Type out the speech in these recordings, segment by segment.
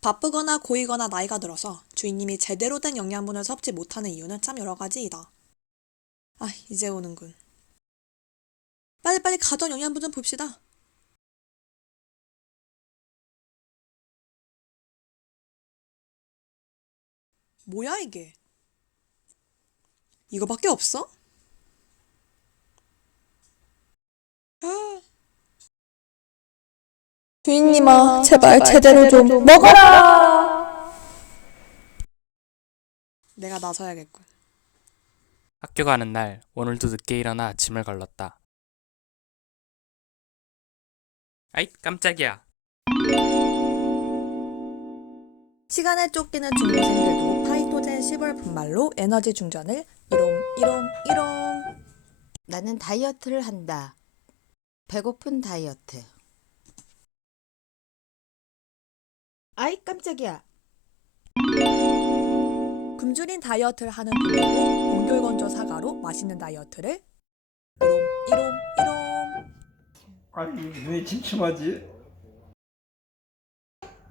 바쁘거나 고이거나 나이가 들어서 주인님이 제대로 된 영양분을 섭지 못하는 이유는 참 여러 가지이다. 아, 이제 오는군. 빨리빨리 가전 영양분 좀 봅시다. 뭐야, 이게? 이거밖에 없어? 주인님아, 제발 제대로 좀 먹어라! 내가 나서야겠군. 학교 가는 날 오늘도 늦게 일어나 아침을 걸렀다. 아이 깜짝이야. 시간에 쫓기는 중고생들도 파이토젠 시벌 분말로 에너지 충전을 이롬 이롬 이롬 나는 다이어트를 한다. 배고픈 다이어트. 아이 깜짝이야. 굶주린 다이어트를 하는 분들도 온돌건조 사과로 맛있는 다이어트를. 이롬 이롬 이롬 아니 눈이 침침하지?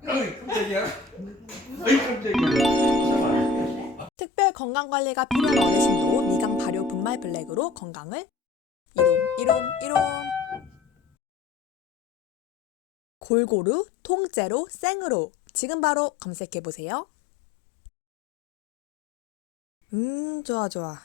어이 깜짝이야. 어이 깜짝이야. 특별 건강관리가 필요한 어르신도 미강 발효 분말 블랙으로 건강을. 이롬 이롬 이롬 골고루 통째로 생으로 지금 바로 검색해 보세요. 음 좋아 좋아